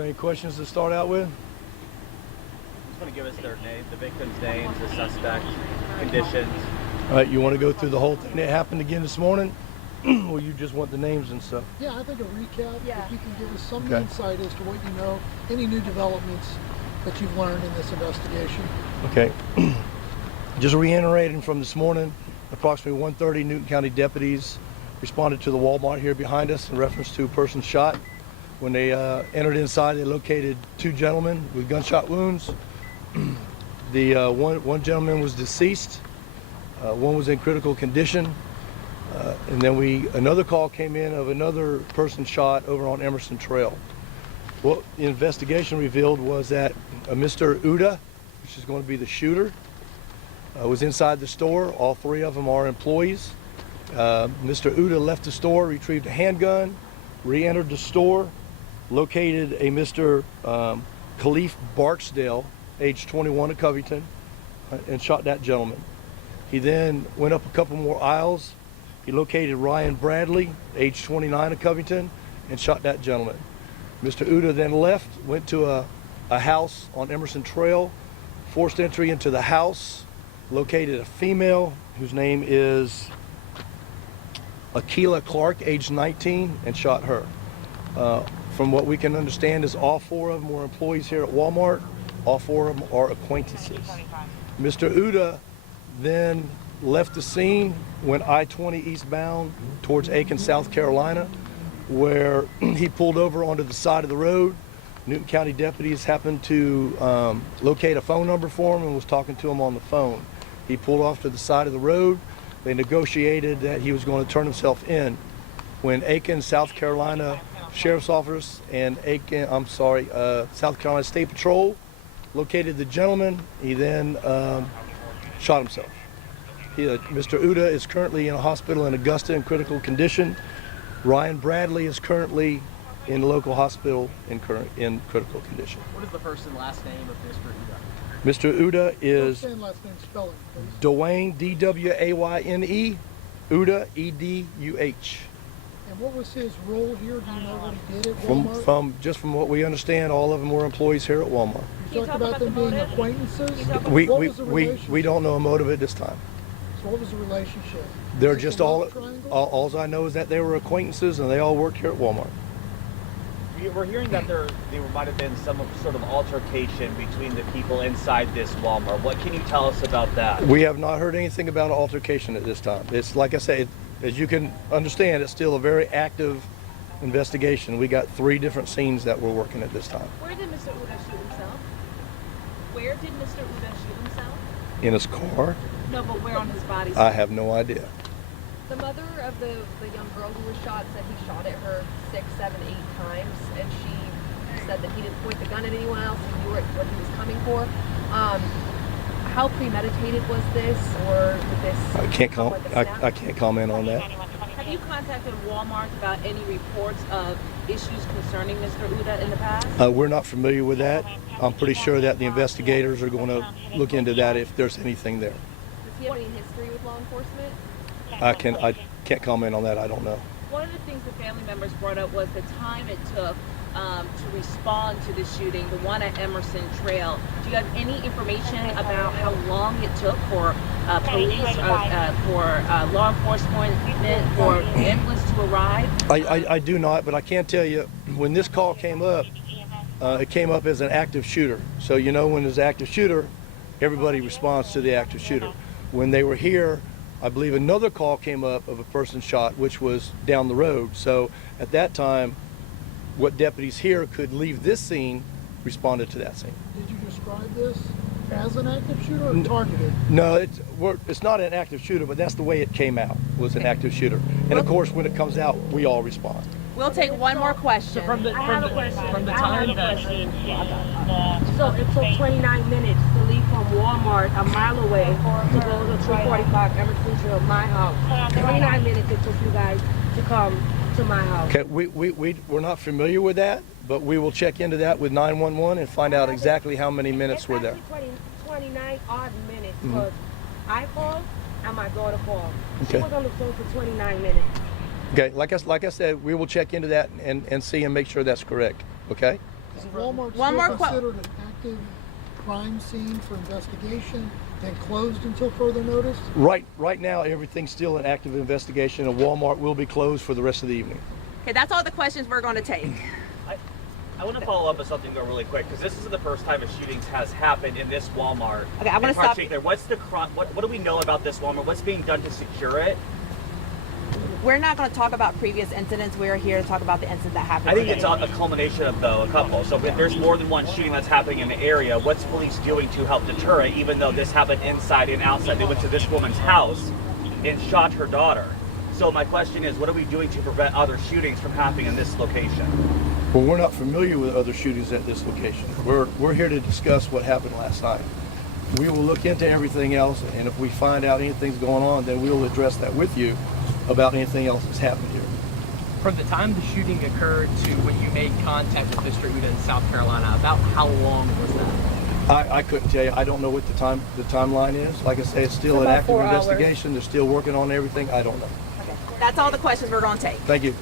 Any questions to start out with? Just want to give us their name, the victim's names, the suspect, conditions. All right, you want to go through the whole thing that happened again this morning? Or you just want the names and stuff? Yeah, I think a recap, if you can give us some Okay. insight as to what you know, any new developments that you've learned in this investigation. Okay. Just reiterating from this morning, approximately 1:30 Newton County deputies responded to the Walmart here behind us in reference to a person shot. When they entered inside, they located two gentlemen with gunshot wounds. The one gentleman was deceased. One was in critical condition. And then another call came in of another person shot over on Emerson Trail. What the investigation revealed was that Mr. Uda, which is going to be the shooter, was inside the store. All three of them are employees. Mr. Uda left the store, retrieved a handgun, re-entered the store, located a Mr. Khalif Barksdale, age 21 of Covington, and shot that gentleman. He then went up a couple more aisles. He located Ryan Bradley, age 29 of Covington, and shot that gentleman. Mr. Uda then left, went to a house on Emerson Trail, forced entry into the house, located a female whose name is Akila Clark, age 19, and shot her. From what we can understand is all four of them were employees here at Walmart. All four of them are acquaintances. Mr. Uda then left the scene, went I-20 eastbound towards Aiken, South Carolina, where he pulled over onto the side of the road. Newton County deputies happened to locate a phone number for him and was talking to him on the phone. He pulled off to the side of the road. They negotiated that he was going to turn himself in. When Aiken, South Carolina Sheriff's Office and South Carolina State Patrol located the gentleman, he then shot himself. Mr. Uda is currently in a hospital in Augusta in critical condition. Ryan Bradley is currently in the local hospital in critical condition. What is the first and last name of Mr. Uda? Mr. Uda is First and last name spelling, please. Dwayne, D-W-A-Y-N-E, Uda, E-D-U-H. And what was his role here? Do you know what he did at Walmart? From what we understand, all of them were employees here at Walmart. You talked about them being acquaintances. We We don't know a motive at this time. So what was the relationship? They're Was it just a all love triangle? I know is that they were acquaintances and they all worked here at Walmart. We're hearing that there might have been some sort of altercation between the people inside this Walmart. What can you tell us about that? We have not heard anything about an altercation at this time. It's like I say, as you can understand, it's still a very active investigation. We got 3 different scenes that we're working at this time. Where did Mr. Uda shoot himself? Where did Mr. Uda shoot himself? In his car? No, but where on his body? I have no idea. The mother of the young girl who was shot said he shot at her 6, 7, 8 times, and she said that he didn't point the gun at anyone else. He knew what he was coming for. How premeditated was this, or did this? I can't comment on that. Have you contacted Walmart about any reports of issues concerning Mr. Uda in the past? We're not familiar with that. I'm pretty sure that the investigators are going to look into that if there's anything there. Does he have any history with law enforcement? I can't comment on that. I don't know. One of the things the family members brought up was the time it took to respond to the shooting, the one at Emerson Trail. Do you have any information about how long it took for police, for law enforcement, for ambulance to arrive? I do not, but I can tell you, when this call came up, it came up as an active shooter. So you know when there's an active shooter, everybody responds to the active shooter. When they were here, I believe another call came up of a person shot, which was down the road. So at that time, what deputies here could leave this scene responded to that scene. Did you describe this as an active shooter or targeted? No, it's not an active shooter, but that's the way it came out, was an active shooter. And of course, when it comes out, we all respond. We'll take one more question. From the time that so it took 29 minutes to leave from Walmart a mile away to go to 245 Emerson Trail, my house. 29 minutes it took you guys to come to my house. Okay, we're not familiar with that, but we will check into that with 911 and find out exactly how many minutes were there. 29 odd minutes because I called and my daughter called. She Okay. was on the phone for 29 minutes. Okay, like I said, we will check into that and see and make sure that's correct. Okay. Is Walmart One still more considered an active crime scene for investigation and closed until further notice? Right now, everything's still an active investigation, and Walmart will be closed for the rest of the evening. Okay, that's all the questions we're going to take. I want to follow up with something really quick, because this isn't the first time a shooting has happened in this Walmart. Okay, I'm going to stop. There. What's the what do we know about this Walmart? What's being done to secure it? We're not going to talk about previous incidents. We're here to talk about the incident that happened I think today. it's a culmination of a couple. So if there's more than one shooting that's happening in the area, what's police doing to help deter it, even though this happened inside and outside? They went to this woman's house and shot her daughter. So my question is, what are we doing to prevent other shootings from happening in this location? Well, we're not familiar with other shootings at this location. We're here to discuss what happened last night. We will look into everything else, and if we find out anything's going on, then we'll address that with you about anything else that's happened here. From the time the shooting occurred to when you made contact with Mr. Uda in South Carolina, about how long was that? I couldn't tell you. I don't know what the timeline is. Like I say, it's still an about active 4 hours. investigation. They're still working on everything. I don't know. Okay. That's all the questions we're going to take. Thank you.